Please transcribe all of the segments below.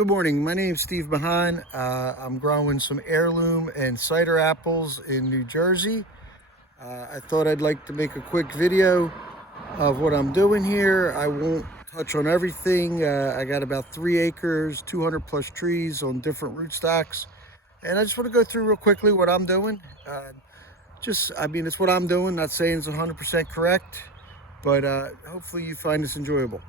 Good morning. My name is Steve Mahan. I'm growing some heirloom and cider apples in New Jersey. I thought I'd like to make a quick video of what I'm doing here. I won't touch on everything. I got about 3 acres, 200 plus trees on different rootstocks. And I just want to go through real quickly what I'm doing. It's what I'm doing. Not saying it's 100% correct, but hopefully you find this enjoyable.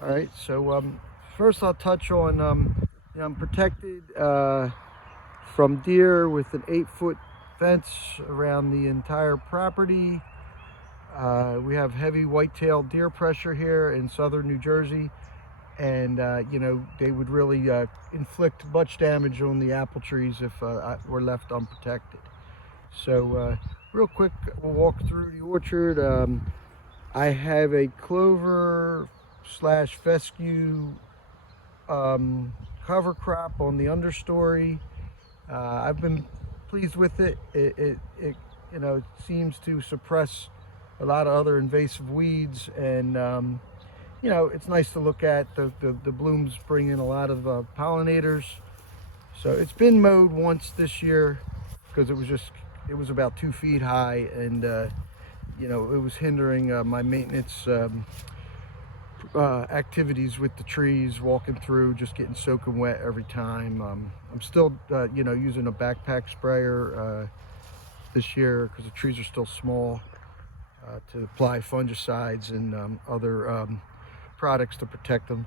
All right, so first I'll touch on, I'm protected from deer with an 8-foot fence around the entire property. We have heavy white-tailed deer pressure here in southern New Jersey, and they would really inflict much damage on the apple trees if were left unprotected. So real quick, we'll walk through the orchard. I have a clover / fescue cover crop on the understory. I've been pleased with it. It seems to suppress a lot of other invasive weeds, and it's nice to look at. The blooms bring in a lot of pollinators. So it's been mowed once this year because it was about 2 feet high, and it was hindering my maintenance activities with the trees, walking through, just getting soaking wet every time. I'm still using a backpack sprayer this year because the trees are still small, to apply fungicides and other products to protect them.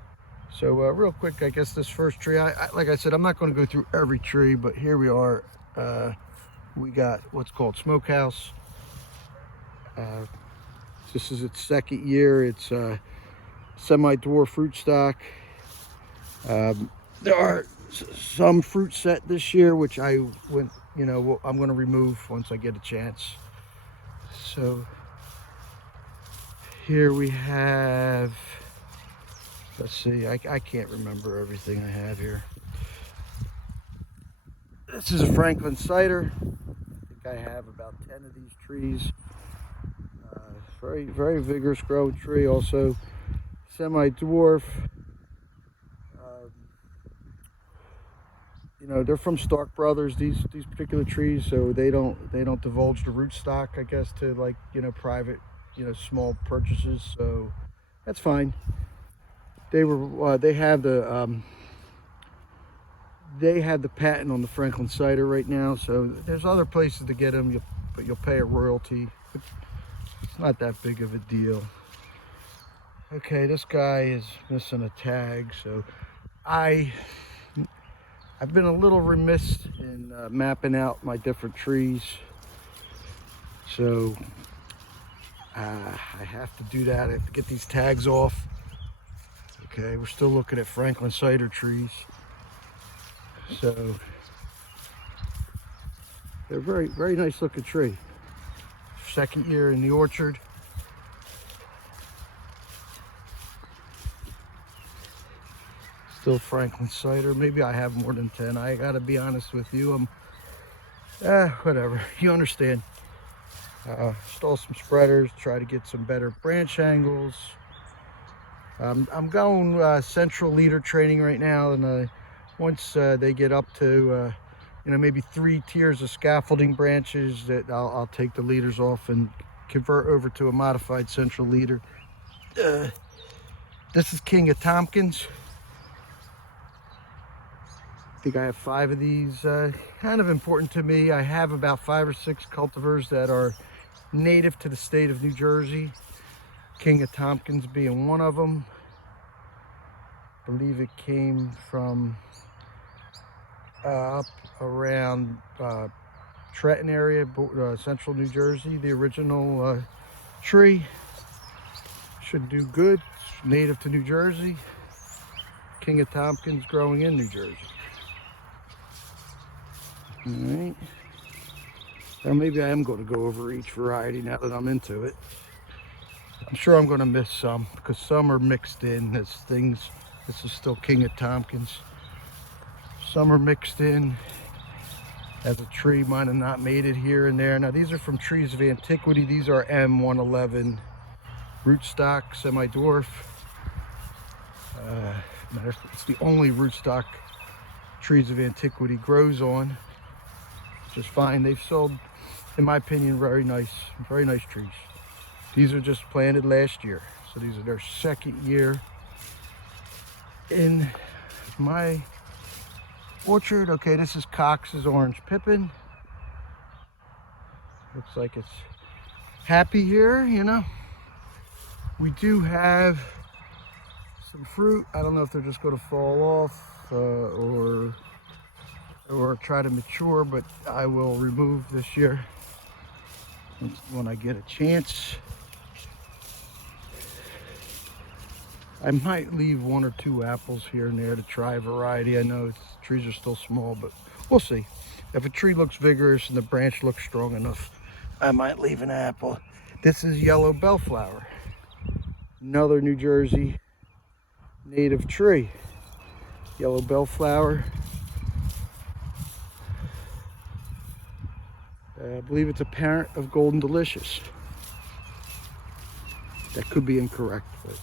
So real quick, I guess this first tree, like I said, I'm not going to go through every tree, but here we are. We got what's called smokehouse. This is its 2nd year. It's semi-dwarf rootstock. There are some fruit set this year, which I'm going to remove once I get a chance. So here we have, let's see, I can't remember everything I have here. This is a Franklin cider. I think I have about 10 of these trees. Very, very vigorous growing tree. Also semi-dwarf. They're from Stark Brothers, these particular trees, so they don't divulge the rootstock, I guess, to private small purchases, so that's fine. They have the patent on the Franklin cider right now, so there's other places to get them, but you'll pay a royalty. It's not that big of a deal. Okay, this guy is missing a tag, so I've been a little remiss in mapping out my different trees, so I have to do that. I have to get these tags off. Okay, we're still looking at Franklin cider trees, so they're very, very nice looking tree. 2nd year in the orchard. Still Franklin cider. Maybe I have more than 10. I gotta be honest with you. Whatever. You understand. Install some spreaders, try to get some better branch angles. I'm going central leader training right now, and once they get up to maybe 3 tiers of scaffolding branches, that I'll take the leaders off and convert over to a modified central leader. This is King of Tompkins. I think I have 5 of these. Kind of important to me. I have about 5 or 6 cultivars that are native to the state of New Jersey. King of Tompkins being one of them. I believe it came from up around Trenton area, central New Jersey. The original tree should do good. It's native to New Jersey. King of Tompkins growing in New Jersey. All right. Now maybe I am going to go over each variety now that I'm into it. I'm sure I'm going to miss some because some are mixed in as things. This is still King of Tompkins. Some are mixed in as a tree might have not made it here and there. Now these are from trees of antiquity. These are M111 rootstock, semi-dwarf. It's the only rootstock Trees of Antiquity grows on. Just fine. They've sold, in my opinion, very nice trees. These are just planted last year, so these are their second year in my orchard. Okay, this is Cox's Orange Pippin. Looks like it's happy here, you know. We do have some fruit. I don't know if they're just going to fall off or try to mature, but I will remove this year when I get a chance. I might leave 1 or 2 apples here and there to try a variety. I know trees are still small, but we'll see. If a tree looks vigorous and the branch looks strong enough, I might leave an apple. This is yellow bellflower, another New Jersey native tree. Yellow bellflower. I believe it's a parent of Golden Delicious. That could be incorrect, but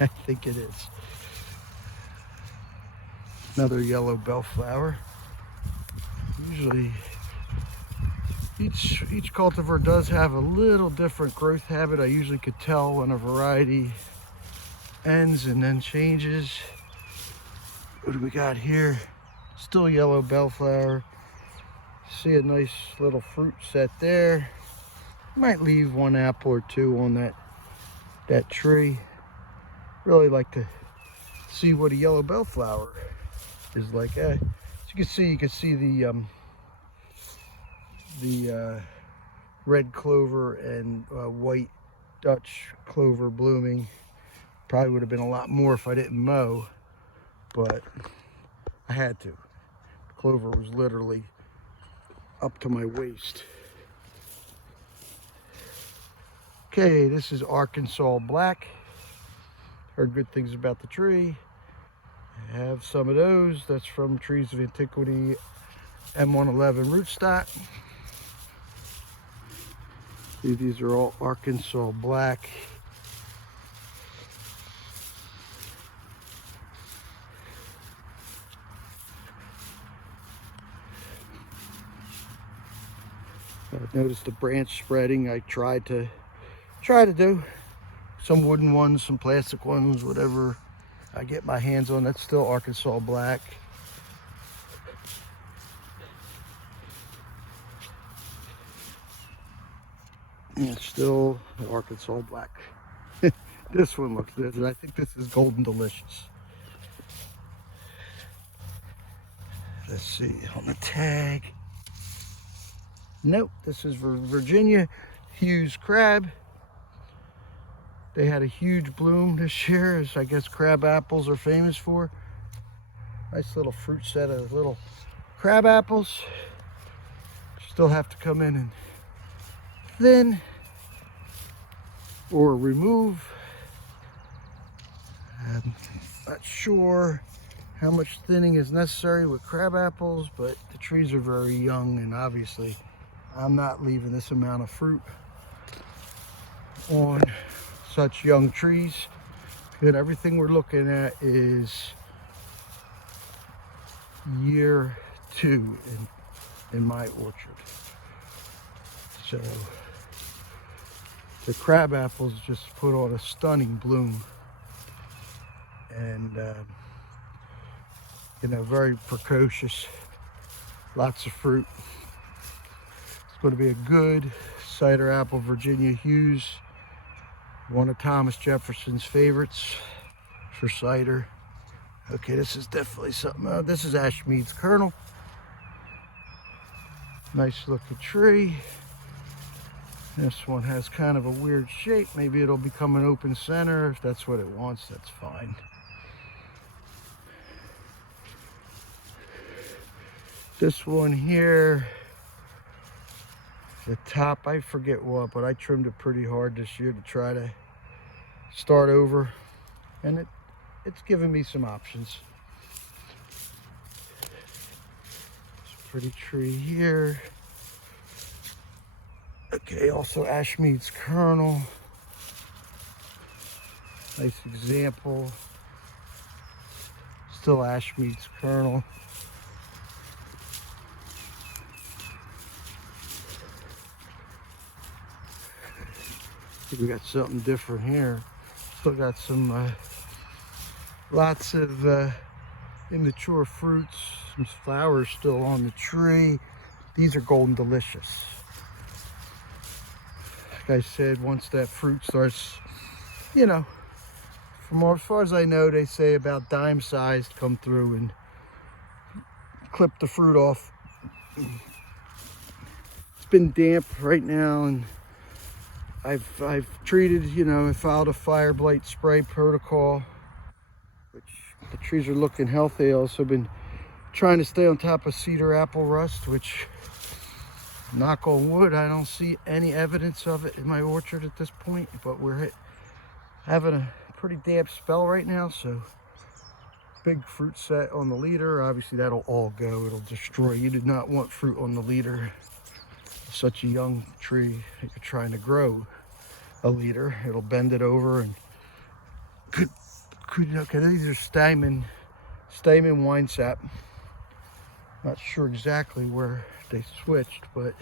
I think it is. Another yellow bellflower. Usually each cultivar does have a little different growth habit. I usually could tell when a variety ends and then changes. What do we got here? Still yellow bellflower. See a nice little fruit set there. Might leave 1 apple or 2 on that tree. Really like to see what a yellow bellflower is like. As you can see the red clover and white Dutch clover blooming. Probably would have been a lot more if I didn't mow, but I had to. The clover was literally up to my waist. Okay, this is Arkansas Black. Heard good things about the tree. I have some of those. That's from Trees of Antiquity M111 rootstock. These are all Arkansas Black. I've noticed the branch spreading. I try to do some wooden ones, some plastic ones, whatever I get my hands on. That's still Arkansas Black. And it's still Arkansas Black. This one looks good. I think this is Golden Delicious. Let's see on the tag. Nope, this is Virginia Hughes crab. They had a huge bloom this year, as I guess crab apples are famous for. Nice little fruit set of little crab apples. Still have to come in and thin or remove. I'm not sure how much thinning is necessary with crab apples, but the trees are very young, and obviously I'm not leaving this amount of fruit on such young trees. And everything we're looking at is year 2 in my orchard. So the crab apples just put on a stunning bloom, and you know, very precocious, lots of fruit. It's going to be a good cider apple. Virginia Hughes, one of Thomas Jefferson's favorites for cider. Okay, this is definitely something. This is Ashmead's Kernel. Nice looking tree. This one has kind of a weird shape. Maybe it'll become an open center. If that's what it wants, that's fine. This one here, the top, I forget what, but I trimmed it pretty hard this year to try to start over, and it's given me some options. Pretty tree here. Okay, also Ashmead's Kernel. Nice example. Still ash meets kernel. I think we got something different here. Still got some lots of immature fruits, some flowers still on the tree. These are golden delicious. Like I said, once that fruit starts, you know, from as far as I know, they say about dime sized, come through and clip the fruit off. It's been damp right now, and I've treated, you know, I filed a fire blight spray protocol, which the trees are looking healthy. I also been trying to stay on top of cedar apple rust, which, knock on wood, I don't see any evidence of it in my orchard at this point, but we're having a pretty damp spell right now, so big fruit set on the leader. Obviously that'll all go, it'll destroy. You do not want fruit on the leader. Such a young tree that you're trying to grow a leader, it'll bend it over and okay, these are stamen wine sap. Not sure exactly where they switched, but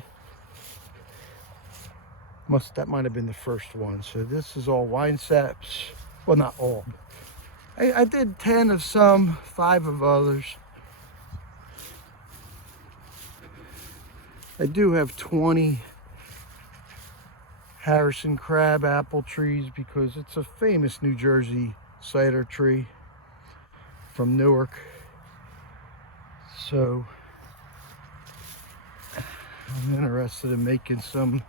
that might have been the first one. So this is all wine saps. Well, not all. I did 10 of some, 5 of others. I do have 20 Harrison crab apple trees because it's a famous New Jersey cider tree from Newark. So I'm interested in making some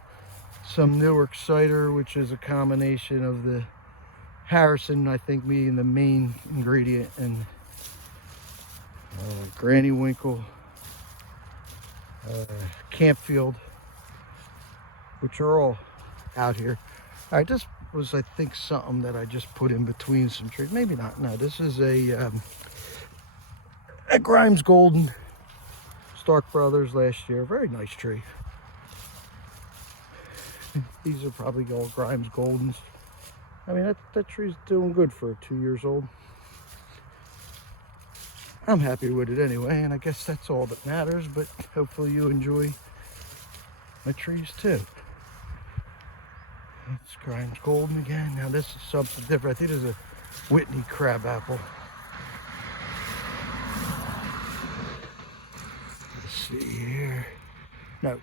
Newark cider, which is a combination of the Harrison, I think, being the main ingredient, and Granny Winkle, Campfield, which are all out here. All right, this was, I think, something that I just put in between some trees. Maybe not. No, this is a Grimes Golden, Stark Brothers last year. Very nice tree. These are probably all Grimes Goldens. I mean, that tree's doing good for 2 years old. I'm happy with it anyway, and I guess that's all that matters, but hopefully you enjoy my trees too. It's Grimes Golden again. Now this is something different. I think there's a Whitney crab apple. Let's see here. No.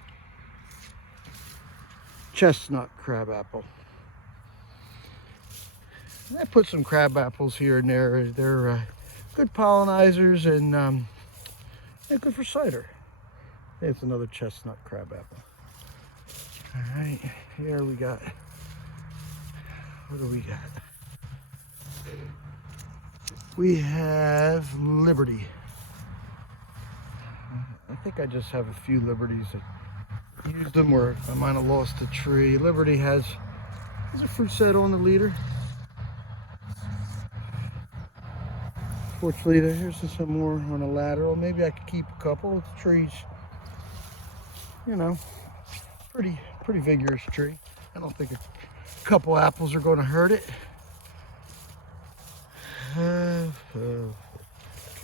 Chestnut crab apple. And I put some crab apples here and there. They're good pollinizers, and they're good for cider. It's another chestnut crab apple. All right, here we got, what do we got? We have Liberty. I think I just have a few Liberties. I used them where I might have lost a tree. Liberty has a fruit set on the leader. Fortunately, here's some more on a lateral. Maybe I could keep a couple of trees. You know, pretty vigorous tree. I don't think a couple apples are going to hurt it.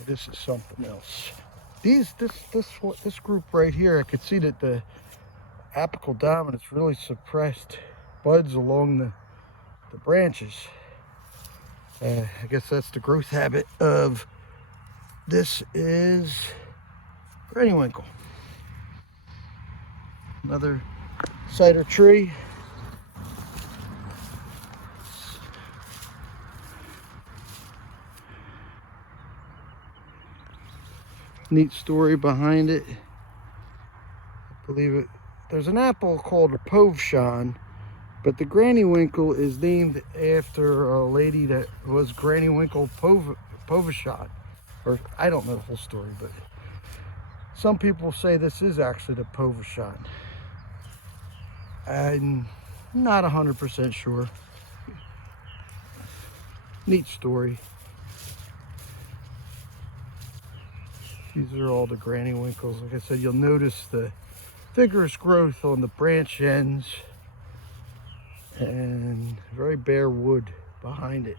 This is something else. This group right here, I could see that the apical dominance really suppressed buds along the branches. I guess that's the growth habit of this is Granny Winkle. Another cider tree. Neat story behind it. I believe it. There's an apple called a Povshan, but the Granny Winkle is named after a lady that was Granny Winkle Povshan. Or I don't know the whole story, but some people say this is actually the Povshan. I'm not 100% sure. Neat story. These are all the Granny Winkles. Like I said, you'll notice the vigorous growth on the branch ends and very bare wood. behind it.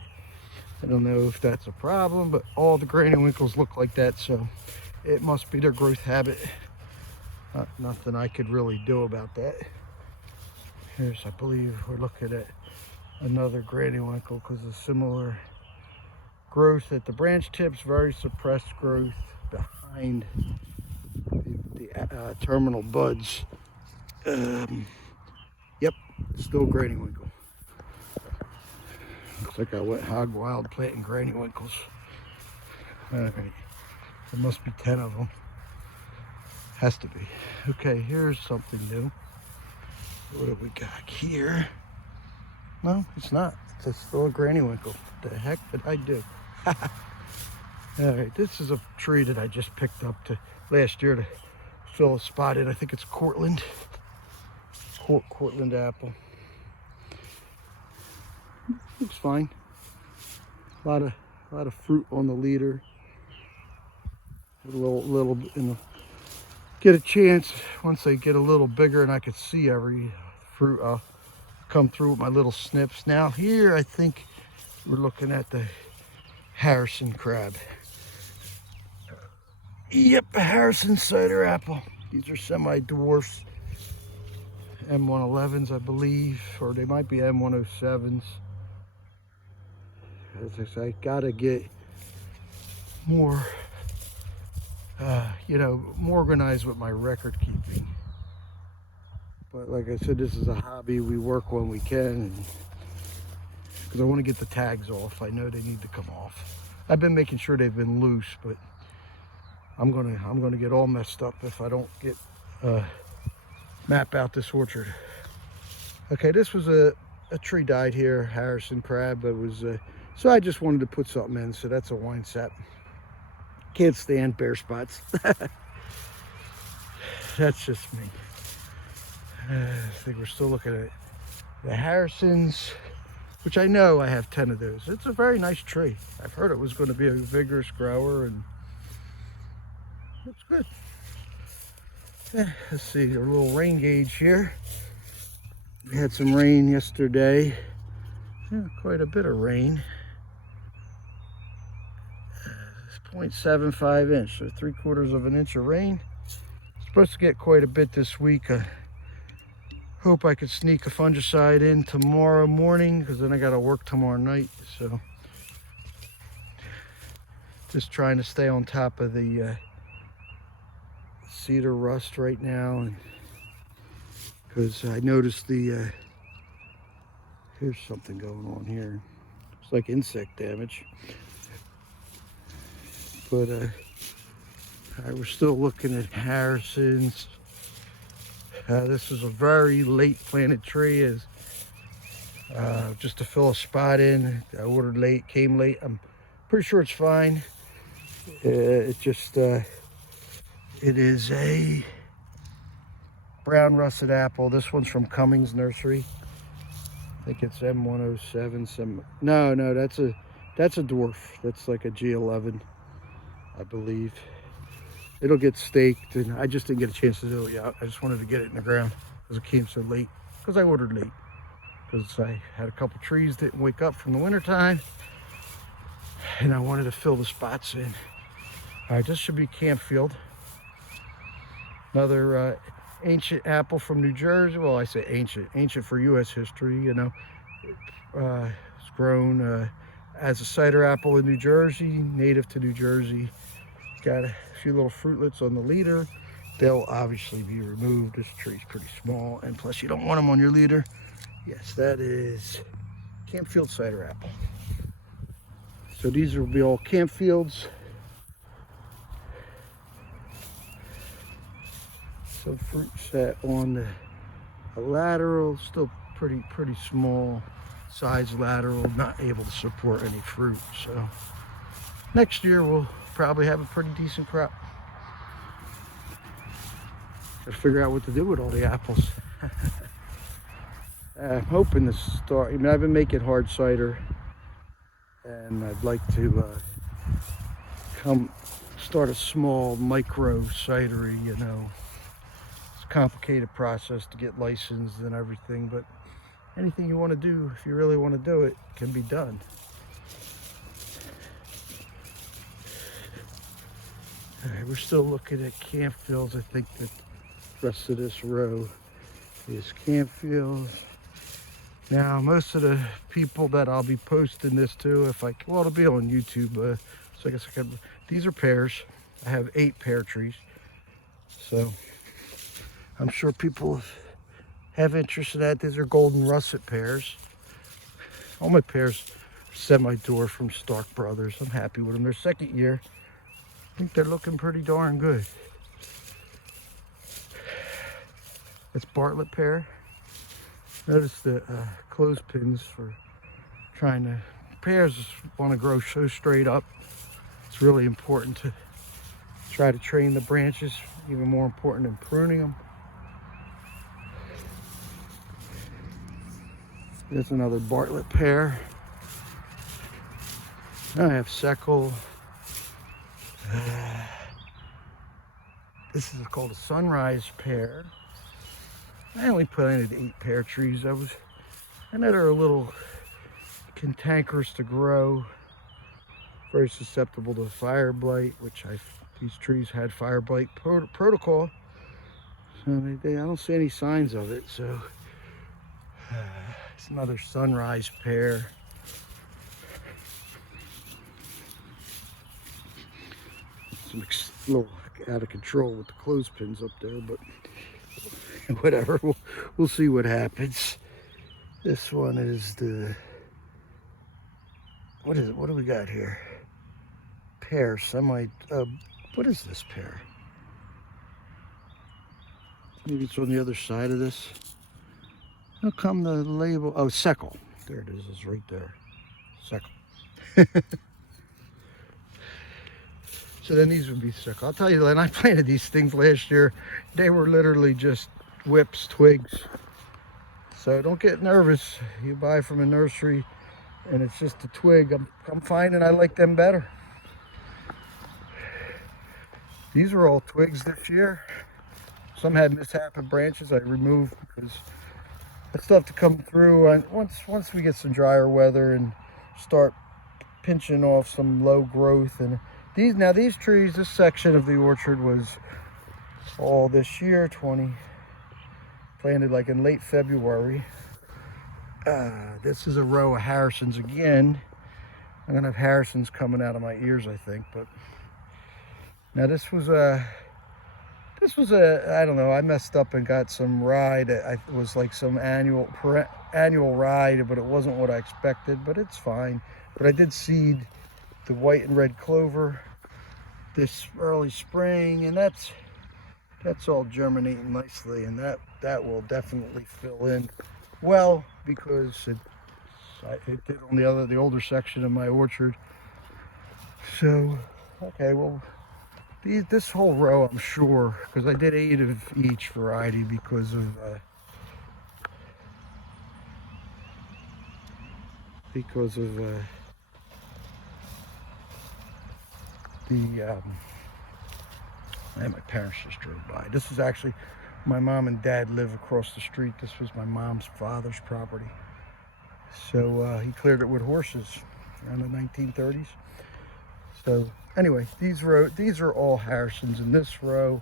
I don't know if that's a problem, but all the granny winkles look like that, so it must be their growth habit. Nothing I could really do about that. Here's, I believe we're looking at another granny winkle because of similar growth at the branch tips, very suppressed growth behind the terminal buds. Yep, still granny winkle. Looks like I went hog wild planting granny winkles. Alright, there must be 10 of them. Has to be. Okay, here's something new. What do we got here? No, it's not. It's still a granny winkle. What the heck did I do? Alright, this is a tree that I just picked up last year to fill a spot in. I think it's Cortland. Cortland apple. Looks fine. A lot of fruit on the leader. A little, get a chance once they get a little bigger and I could see every fruit. I'll come through with my little snips. Now here, I think we're looking at the Harrison crab. Yep, a Harrison cider apple. These are semi-dwarfs. M111s, I believe, or they might be M107s. As I say, I gotta get more, more organized with my record keeping. But like I said, this is a hobby. We work when we can, because I want to get the tags off. I know they need to come off. I've been making sure they've been loose, but I'm gonna get all messed up if I don't get map out this orchard. Okay, this was a tree died here, Harrison crab. It was so I just wanted to put something in. So that's a wine set. Can't stand bare spots. That's just me. I think we're still looking at the Harrisons, which I know I have 10 of those. It's a very nice tree. I've heard it was going to be a vigorous grower, and looks good. Let's see, a little rain gauge here. We had some rain yesterday. Yeah, quite a bit of rain. 0.75 inch, so 3/4 of an inch of rain. Supposed to get quite a bit this week. Hope I could sneak a fungicide in tomorrow morning, because then I got to work tomorrow night. So just trying to stay on top of the cedar rust right now, and because I noticed here's something going on here. It's like insect damage. But we're still looking at Harrisons. This was a very late planted tree, just to fill a spot in. I ordered late, came late. I'm pretty sure it's fine. It just it is a brown russet apple. This one's from Cummings Nursery. I think it's M107. No, that's a dwarf. That's like a G11, I believe. It'll get staked, and I just didn't get a chance to do it yet. I just wanted to get it in the ground because it came so late. Because I ordered late. Because I had a couple trees that didn't wake up from the winter time, and I wanted to fill the spots in. All right, this should be Campfield. Another ancient apple from New Jersey. Well, I say ancient for U.S. history. You know, it's grown as a cider apple in New Jersey, native to New Jersey. Got a few little fruitlets on the leader. They'll obviously be removed. This tree's pretty small, and plus you don't want them on your leader. Yes, that is Campfield cider apple. So these will be all Campfields. Some fruit set on the lateral, still pretty small size lateral, not able to support any fruit. So next year we'll probably have a pretty decent crop. Gotta figure out what to do with all the apples. I'm hoping to start, I've been making hard cider, and I'd like to start a small micro cidery, It's a complicated process to get licensed and everything, but anything you want to do, if you really want to do it, can be done. All right, we're still looking at camp fields. I think that the rest of this row is camp fields. Now, most of the people that I'll be posting this to, well, it'll be on YouTube, so I guess I could, these are pears. I have 8 pear trees. So, I'm sure people have interest in that. These are golden russet pears. All my pears are semi-dwarf from Stark Brothers. I'm happy with them. Their second year. I think they're looking pretty darn good. It's Bartlett pear. Notice the clothespins for trying to, pears want to grow so straight up. It's really important to try to train the branches, even more important than pruning them. There's another Bartlett pear. I have Seckel. This is called a sunrise pear. I only planted 8 pear trees. I know they're a little cantankerous to grow, very susceptible to fire blight, which these trees had fire blight protocol. So I don't see any signs of it. So it's another sunrise pear. It's a little out of control with the clothespins up there, but whatever, we'll see what happens. This one is the, what is it? What do we got here? Pear, what is this pear? Maybe it's on the other side of this. How come the label, oh, Seckel. There it is, it's right there. Seckel. So then these would be Seckel. I'll tell you, Len, I planted these things last year. They were literally just whips, twigs. So don't get nervous. You buy from a nursery and it's just a twig. I'm finding I like them better. These are all twigs this year. Some had misshapen branches I removed because I still have to come through. And once we get some drier weather and start pinching off some low growth, and these trees, this section of the orchard was all this year, planted like in late February. This is a row of Harrisons again. I'm gonna have Harrisons coming out of my ears, I think. But now this was a, I don't know, I messed up and got some rye. It was like some annual rye, but it wasn't what I expected, but it's fine. But I did seed the white and red clover this early spring, and that's all germinating nicely, and that will definitely fill in well, because it did on the older section of my orchard. So okay, well, this whole row, I'm sure, because I did 8 of each variety because of and my parents just drove by. This is actually, my mom and dad live across the street. This was my mom's father's property. So he cleared it with horses around the 1930s. So anyway, these are all Harrisons in this row.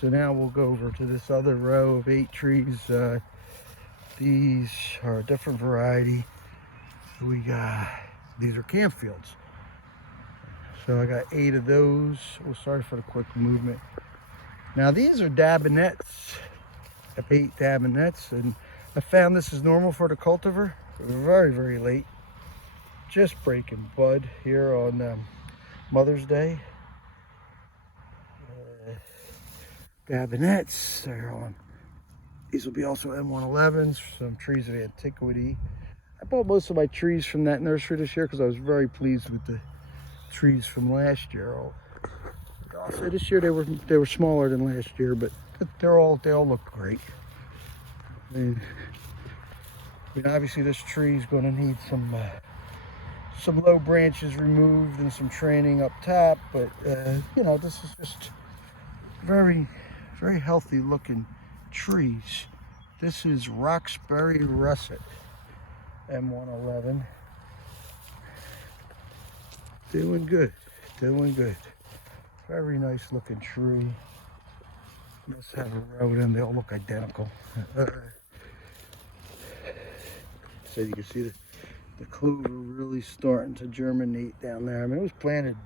So now we'll go over to this other row of 8 trees. These are a different variety. These are camp fields. So I got 8 of those. Oh, sorry for the quick movement. Now these are dabinets. I have 8 dabinets, and I found this is normal for the cultivar. Very, very late. Just breaking bud here on Mother's Day. Dabinets, these will be also M111s, some trees of antiquity. I bought most of my trees from that nursery this year because I was very pleased with the trees from last year. I'll say this year they were smaller than last year, but they all look great. I mean, obviously this tree is going to need some low branches removed and some training up top, but you know, this is just very, very healthy looking trees. This is Roxbury Russet, M111. Doing good, doing good. Very nice looking tree. Must have a row in them, they all look identical. So you can see the clover really starting to germinate down there. I mean, it was planted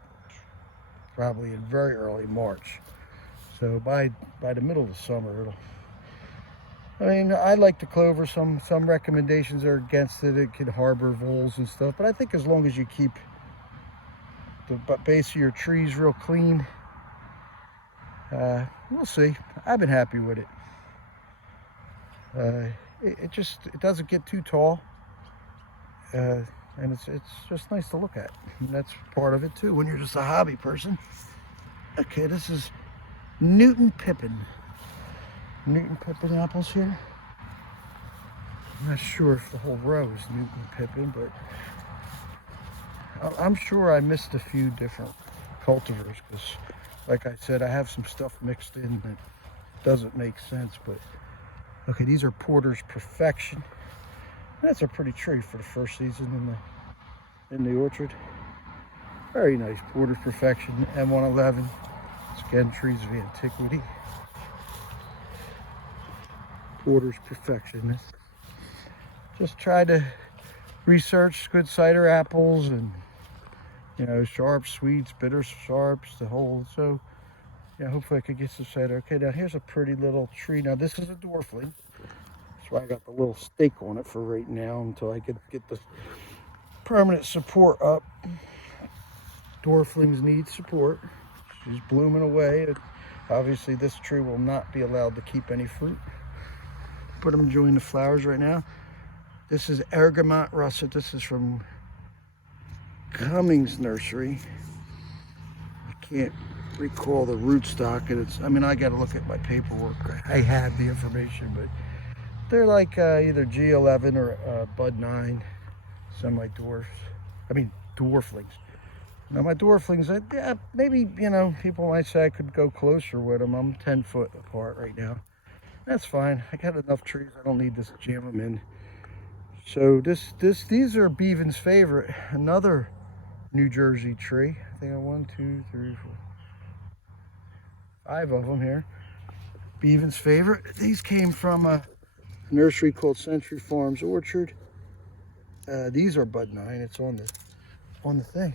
probably in very early March. So by the middle of the summer, it'll, I mean, I like the clover. Some recommendations are against it. It can harbor voles and stuff. But I think as long as you keep the base of your trees real clean, we'll see. I've been happy with it. It doesn't get too tall, and it's just nice to look at. And that's part of it too when you're just a hobby person. Okay, this is Newton Pippin apples here. I'm not sure if the whole row is Newton Pippin, but I'm sure I missed a few different cultivars because, like I said, I have some stuff mixed in that doesn't make sense. But okay, these are Porter's Perfection. That's a pretty tree for the first season in the orchard. Very nice, Porter's Perfection, M111. It's again trees of antiquity. Porter's Perfection. Just try to research good cider apples and, you know, sharps, sweets, bitter sharps, the whole. So yeah, hopefully I could get some cider. Okay, now here's a pretty little tree. Now this is a dwarfling. That's why I got the little stake on it for right now until I could get the permanent support up. Dwarflings need support. She's blooming away. Obviously this tree will not be allowed to keep any fruit, but I'm enjoying the flowers right now. This is Ergamot Russet. This is from Cummings Nursery. I can't recall the rootstock, and I mean, I got to look at my paperwork. I have the information, but they're like either G11 or Bud 9 semi-dwarfs. I mean, dwarflings. Now my dwarflings, yeah, maybe, you know, people might say I could go closer with them. I'm 10 foot apart right now. That's fine. I got enough trees. I don't need to jam them in. So these are Bevan's Favorite, another New Jersey tree. I think I have 1, 2, 3, 4, 5 of them here. Bevan's Favorite. These came from a nursery called Century Farms Orchard. These are Bud 9. It's on the thing.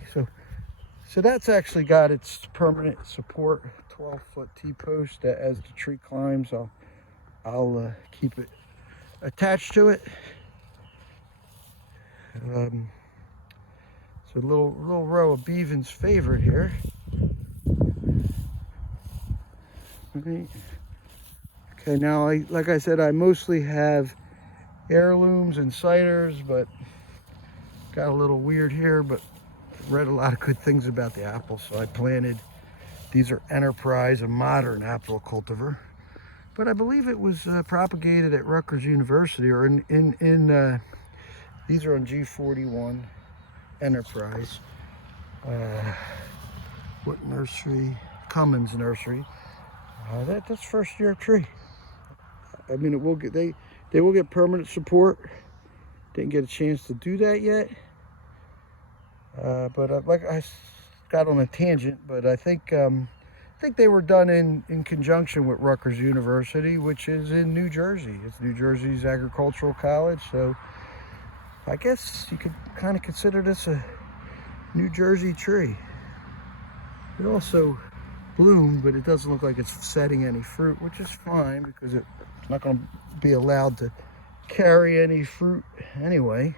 So that's actually got its permanent support, 12-foot T-post. That as the tree climbs, I'll keep it attached to it. So a little row of Bevan's Favorite here. Okay, now like I said, I mostly have heirlooms and ciders, but got a little weird here, but read a lot of good things about the apples, so I planted. These are Enterprise, a modern apple cultivar, but I believe it was propagated at Rutgers University, or these are on G41 Enterprise. What nursery? Cummins Nursery. That's first year tree. I mean, it will get they will get permanent support. Didn't get a chance to do that yet. But like I got on a tangent, but I think they were done in conjunction with Rutgers University, which is in New Jersey. It's New Jersey's agricultural college, so I guess you could kind of consider this a New Jersey tree. It also bloomed, but it doesn't look like it's setting any fruit, which is fine because it's not going to be allowed to carry any fruit anyway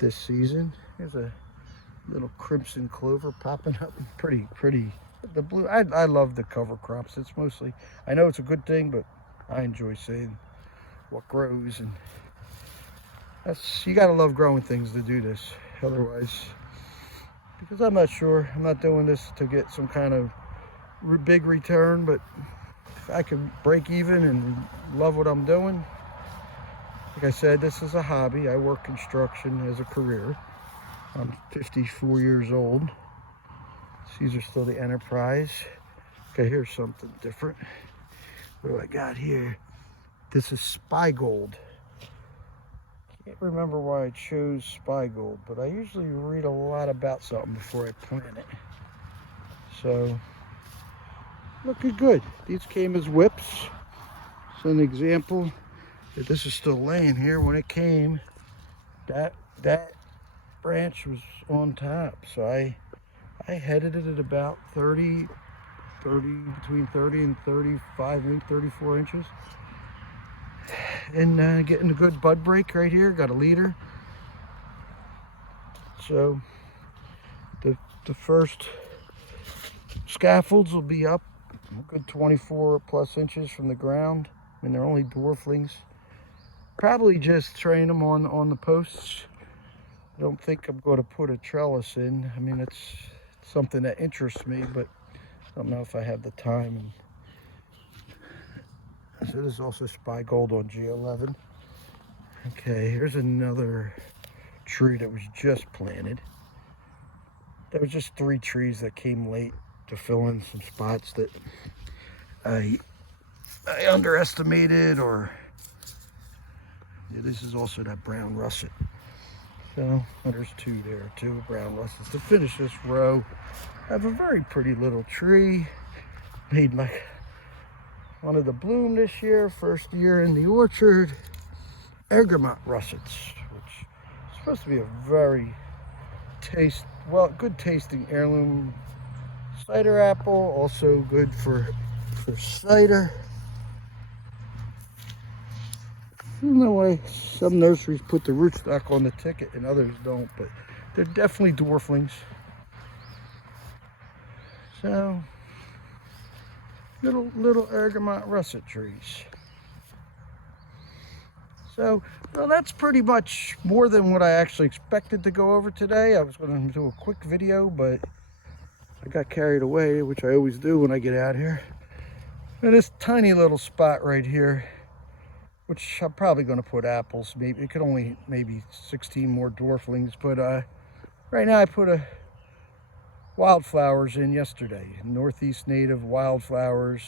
this season. There's a little crimson clover popping up. Pretty. The blue, I love the cover crops. It's mostly, I know it's a good thing, but I enjoy seeing what grows, and you gotta love growing things to do this. Otherwise, because I'm not sure, I'm not doing this to get some kind of big return, but if I can break even and love what I'm doing. Like I said, this is a hobby. I work construction as a career. I'm 54 years old. These are still the Enterprise. Okay, here's something different. What do I got here? This is Spy Gold. Can't remember why I chose Spy Gold, but I usually read a lot about something before I plant it. So, looking good. These came as whips. It's an example that this is still laying here. When it came, that branch was on top. So I headed it at about 30, between 30 and 35 and 34 inches. And getting a good bud break right here. Got a leader. So the first scaffolds will be up a good 24 plus inches from the ground. I mean, they're only dwarflings. Probably just train them on the posts. I don't think I'm going to put a trellis in. I mean, it's something that interests me, but I don't know if I have the time. And so this is also Spy Gold on G11. Okay, here's another tree that was just planted. There was just 3 trees that came late to fill in some spots that I underestimated, or yeah, this is also that brown russet. So there's 2 there, 2 brown russets. To finish this row, I have a very pretty little tree. Made one of the bloom this year, first year in the orchard. Bergamot russets, which is supposed to be a very good tasting heirloom cider apple. Also good for cider. I don't know why some nurseries put the rootstock on the ticket and others don't, but they're definitely dwarflings. So little bergamot russet trees. So, well, that's pretty much more than what I actually expected to go over today. I was going to do a quick video, but I got carried away, which I always do when I get out here. And this tiny little spot right here, which I'm probably going to put apples. Maybe it could only maybe 16 more dwarflings, but right now I put wildflowers in yesterday, Northeast native wildflowers,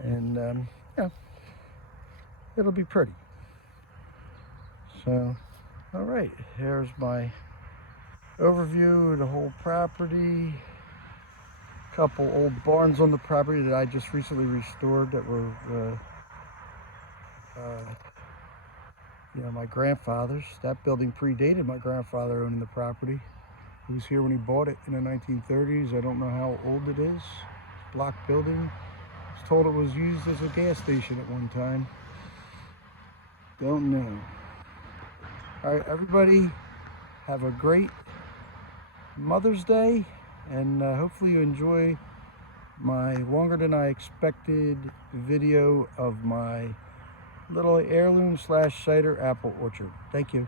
and yeah, it'll be pretty. So, all right, here's my overview of the whole property. A couple old barns on the property that I just recently restored that were, my grandfather's. That building predated my grandfather owning the property. He was here when he bought it in the 1930s. I don't know how old it is. Block building. I was told it was used as a gas station at one time. Don't know. All right, everybody, have a great Mother's Day, and hopefully you enjoy my longer than I expected video of my little heirloom / cider apple orchard. Thank you.